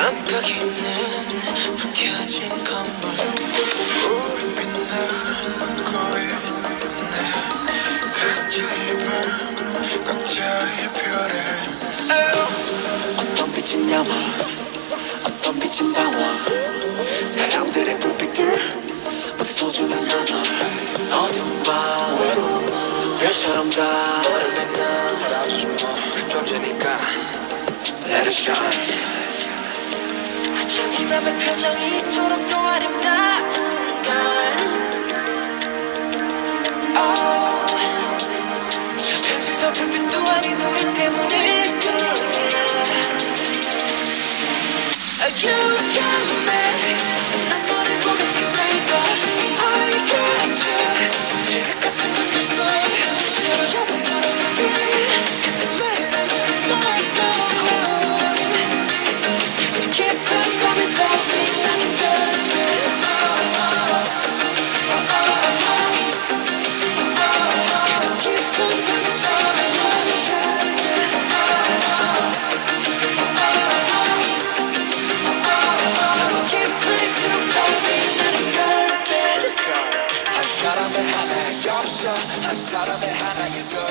깜빡이는 불켜진 건물 우리 빛난 고있네 각자의 밤 각자의 별을 어떤 빛은 야마 어떤 빛은 방화 사람들의 불빛들 모두 소중한 나나 어두운 밤 외로운 밤 별처럼 다 사라지지 마그 존재니까. Let it shine. 남의 표정이 이토록 더 아름다운 건 oh, 저 별들도 불빛도 아닌 우리 때문일 거야 You got 사람의 하나의 별.